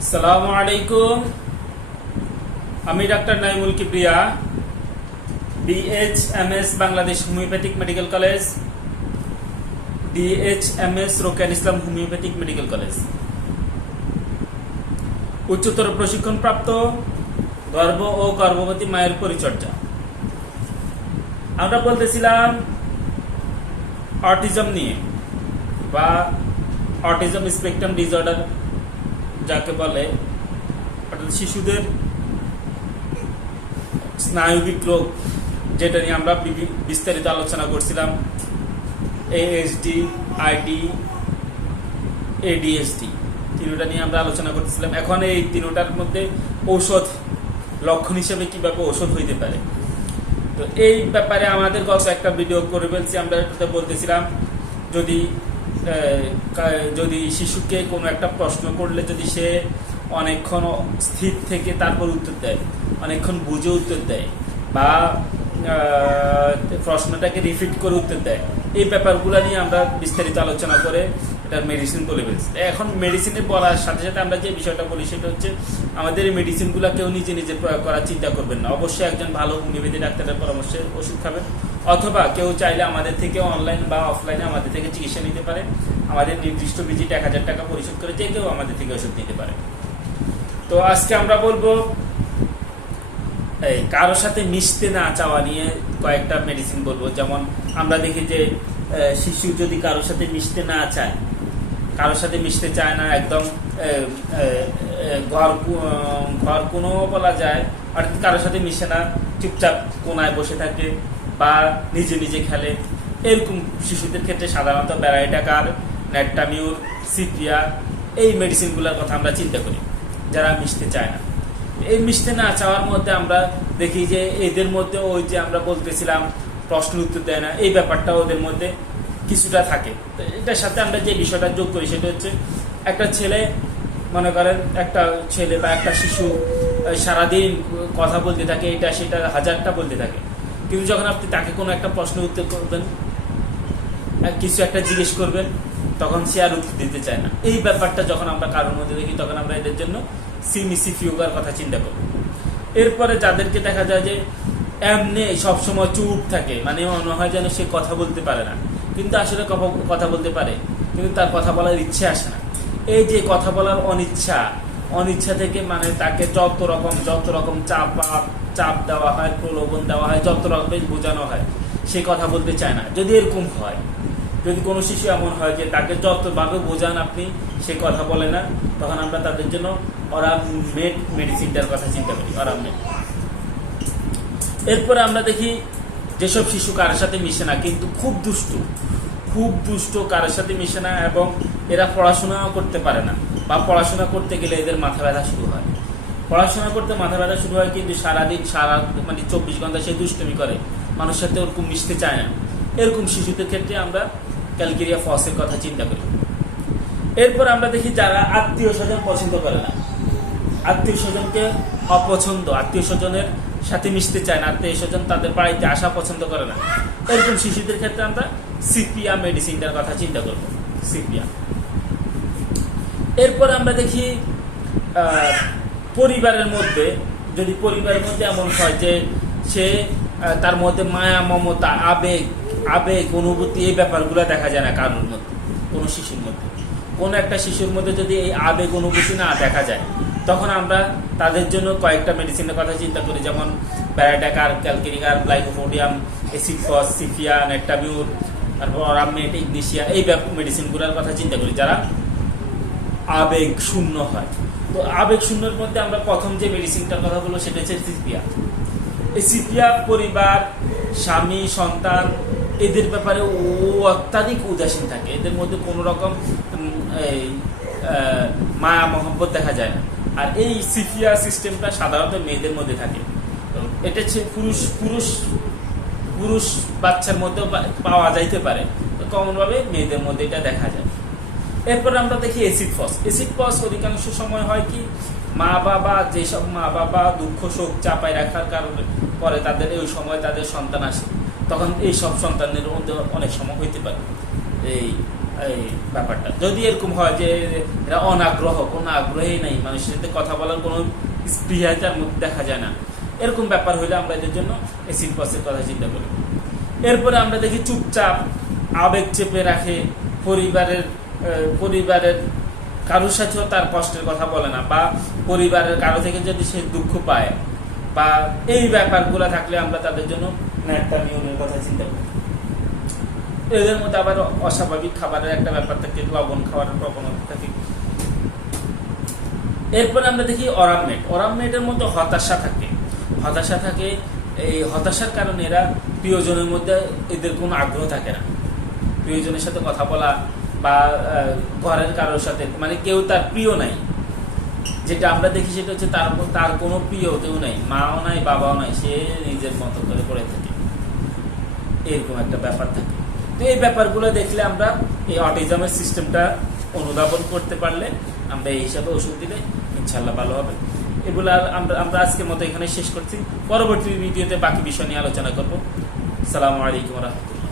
আসসালামু আলাইকুম। আমি doctor Naimul Kibria, BHMS Bangladesh homeopathic medical college, DHMS রোকেয়ান ইসলাম হোমিওপ্যাথিক মেডিকেল কলেজ, উচ্চতর প্রশিক্ষণপ্রাপ্ত গর্ভ ও গর্ভবতী মায়ের পরিচর্যা। আমরা বলতেছিলাম অটিজম নিয়ে বা অটিজম স্পেকট্রাম ডিসঅর্ডার যাকে বলে, অর্থাৎ শিশুদের স্নায়বিক রোগ, যেটা নিয়ে আমরা বিস্তারিত আলোচনা করছিলাম। ASD, ID, ADHD তিনটা নিয়ে আমরা আলোচনা করতেছিলাম। এখন এই তিনটার মধ্যে ঔষধ লক্ষণ হিসেবে কিভাবে ঔষধ হইতে পারে, তো এই ব্যাপারে আমাদের গত একটা ভিডিও করে ফেলছি। আমরা বলতেছিলাম যদি শিশুকে কোনো একটা প্রশ্ন করলে যদি সে অনেকক্ষণ স্থির থেকে তারপর উত্তর দেয়, অনেকক্ষণ বুঝে উত্তর দেয়, বা প্রশ্নটাকে রিপিট করে উত্তর দেয়, এই ব্যাপারগুলো নিয়ে আমরা বিস্তারিত আলোচনা করে এটার মেডিসিন বলে ফেলছি। এখন মেডিসিনে বলার সাথে সাথে আমরা যে বিষয়টা বলি সেটা হচ্ছে, আমাদের এই মেডিসিনগুলো কেউ নিজে নিজে প্রয়োগ করার চিন্তা করবেন না। অবশ্যই একজন ভালো হোমিওপ্যাথি ডাক্তারের পরামর্শে ওষুধ খাবেন, অথবা কেউ চাইলে আমাদের থেকে অনলাইন বা অফলাইনে আমাদের থেকে চিকিৎসা নিতে পারে। আমাদের নির্দিষ্ট ভিজিট 1000 টাকা পরিশোধ করে যে কেউ আমাদের থেকে ওষুধ নিতে পারে। তো আজকে আমরা বলবো এই কারোর সাথে মিশতে না চাওয়া নিয়ে কয়েকটা মেডিসিন বলবো। যেমন আমরা দেখি যে শিশু যদি কারোর সাথে মিশতে না চায়, কারোর সাথে মিশতে চায় না, একদম ঘর কোনো বলা যায়, অর্থাৎ কারোর সাথে মিশে না, চুপচাপ কোনায় বসে থাকে বা নিজে নিজে খেলে, এরকম শিশুদের ক্ষেত্রে সাধারণত ব্যারাইটাকার, ন্যাট্টামিউর, সিপিয়া এই মেডিসিনগুলোর কথা আমরা চিন্তা করি, যারা মিশতে চায় না। এই মিশতে না চাওয়ার মধ্যে আমরা দেখি যে এদের মধ্যে ওই যে আমরা বলতেছিলাম প্রশ্ন উত্তর দেয় না, এই ব্যাপারটা ওদের মধ্যে কিছুটা থাকে। তো এটার সাথে আমরা যে বিষয়টা যোগ করি সেটা হচ্ছে, একটা ছেলে, মনে করেন একটা ছেলে বা একটা শিশু সারাদিন কথা বলতে থাকে, এটা সেটা হাজারটা বলতে থাকে, কিন্তু যখন আপনি তাকে কোনো একটা প্রশ্ন উত্তর করবেন, কিছু একটা জিজ্ঞেস করবেন, তখন সে আর উত্তর দিতে চায় না। এই ব্যাপারটা যখন আমরা কারোর মধ্যে দেখি, তখন আমরা এদের জন্য সিমিসিফিউগার কথা চিন্তা করি। এরপরে যাদেরকে দেখা যায় যে এমনি সবসময় চুপ থাকে, মানে মনে হয় যেন সে কথা বলতে পারে না, কিন্তু আসলে কথা বলতে পারে, কিন্তু তার কথা বলার ইচ্ছে আসে না। এই যে কথা বলার অনিচ্ছা থেকে মানে তাকে যত রকম চাপ দেওয়া হয়, প্রলোভন দেওয়া হয়, যত রকমের বোঝানো হয়, সে কথা বলতে চায় না। যদি এরকম হয়, যদি কোনো শিশু এমন হয় যে তাকে যতভাবে বোঝান আপনি সে কথা বলে না, তখন আমরা তাদের জন্য অরামমেড মেডিসিনটার কথা চিন্তা করি, অরামমেড। এরপরে আমরা দেখি যেসব শিশু কারোর সাথে মিশে না, কিন্তু খুব দুষ্ট, কারোর সাথে মিশে না, এবং এরা পড়াশোনাও করতে পারে না, বা পড়াশোনা করতে গেলে এদের মাথা ব্যথা শুরু হয়। পড়াশোনা করতে মাথা ব্যথা শুরু হয়, কিন্তু সারাদিন মানে 24 ঘন্টা সে দুষ্টুমি করে, মানুষের সাথে ওরকম মিশতে চায় না। এরকম শিশুদের ক্ষেত্রে আমরা ক্যালকেরিয়া ফসের কথা চিন্তা করি। এরপর আমরা দেখি যারা আত্মীয় স্বজন পছন্দ করে না, আত্মীয় স্বজনকে অপছন্দ, আত্মীয় স্বজনের সাথে মিশতে চায় না, আত্মীয় স্বজন তাদের বাড়িতে আসা পছন্দ করে না, এরকম শিশুদের ক্ষেত্রে আমরা সিপিয়া মেডিসিনটার কথা চিন্তা করব, সিপিয়া। এরপর আমরা দেখি পরিবারের মধ্যে, যদি পরিবারের মধ্যে এমন হয় যে সে তার মধ্যে মায়া, মমতা, আবেগ, অনুভূতি, এই ব্যাপারগুলো দেখা যায় না কারোর মধ্যে, কোনো শিশুর মধ্যে। কোনো একটা শিশুর মধ্যে যদি এই আবেগ অনুভূতি না দেখা যায়, তখন আমরা তাদের জন্য কয়েকটা মেডিসিনের কথা চিন্তা করি, যেমন ব্যারাইটাকার, ক্যালকেরিয়ার, গ্লাইকোপোডিয়াম, এসিডফস, সিপিয়া, নেট্টামিউর, তারপর অরামমেড, ইগনিশিয়া, এই মেডিসিনগুলোর কথা চিন্তা করি যারা আবেগ শূন্য হয়। তো আবেগ শূন্যর মধ্যে আমরা প্রথম যে মেডিসিনটার কথা বলবো সেটা হচ্ছে সিপিয়া। এই সিপিয়া পরিবার, স্বামী, সন্তান, এদের ব্যাপারে অত্যাধিক উদাসীন থাকে, এদের মধ্যে কোনো রকম মায়া মহব্বত দেখা যায় না। আর এই সিপিয়া সিস্টেমটা সাধারণত মেয়েদের মধ্যে থাকে। এটা হচ্ছে পুরুষ বাচ্চার মধ্যেও পাওয়া যাইতে পারে, তো কমনভাবে মেয়েদের মধ্যে এটা দেখা যায়। এরপর আমরা দেখি এসিড ফস অধিকাংশ সময় হয় কি, যেসব মা বাবা দুঃখ শোক চাপায় রাখার কারণে পরে তাদের ওই সময় তাদের সন্তান আসে, তখন এই সব সন্তানের মধ্যে অনেক সময় হইতে পারে এই এই ব্যাপারটা যদি এরকম হয় যে এরা অনাগ্রহ, কোনো আগ্রহই নাই, মানুষের সাথে কথা বলার কোনো স্পৃহা তার মধ্যে দেখা যায় না, এরকম ব্যাপার হইলে আমরা এদের জন্য অ্যাসিড পক্সের কথা চিন্তা করি। এরপরে আমরা দেখি চুপচাপ, আবেগ চেপে রাখে, পরিবারের কারোর সাথেও তার কষ্টের কথা বলে না, বা পরিবারের কারো থেকে যদি সে দুঃখ পায় বা এই ব্যাপারগুলো থাকলে আমরা তাদের জন্য ন্যাট্টামিউনের কথা চিন্তা করি। এদের মধ্যে আবার অস্বাভাবিক খাবারের একটা ব্যাপার থাকে, লবণ খাওয়ার প্রবণতা থাকে। এরপর আমরা দেখি অরামনেটের মধ্যে হতাশা থাকে। এই হতাশার কারণে এরা প্রিয়জনের মধ্যে এদের কোনো আগ্রহ থাকে না, প্রিয়জনের সাথে কথা বলা বা ঘরের কারোর সাথে, মানে কেউ তার প্রিয় নাই। যেটা আমরা দেখি সেটা হচ্ছে তার কোনো প্রিয় কেউ নাই, মাও নাই, বাবাও নাই, সে নিজের মতো করে পড়ে থাকে, এরকম একটা ব্যাপার থাকে। তো এই ব্যাপারগুলো দেখলে আমরা এই অটিজমের সিস্টেমটা অনুধাবন করতে পারলে আমরা এই হিসাবে ওষুধ দিলে ইনশাল্লাহ ভালো হবে। এগুলো আমরা আজকের মতো এখানে শেষ করছি। পরবর্তী ভিডিওতে বাকি বিষয় নিয়ে আলোচনা করবো। আসসালামু আলাইকুম ওয়া রাহমাতুল্লাহ।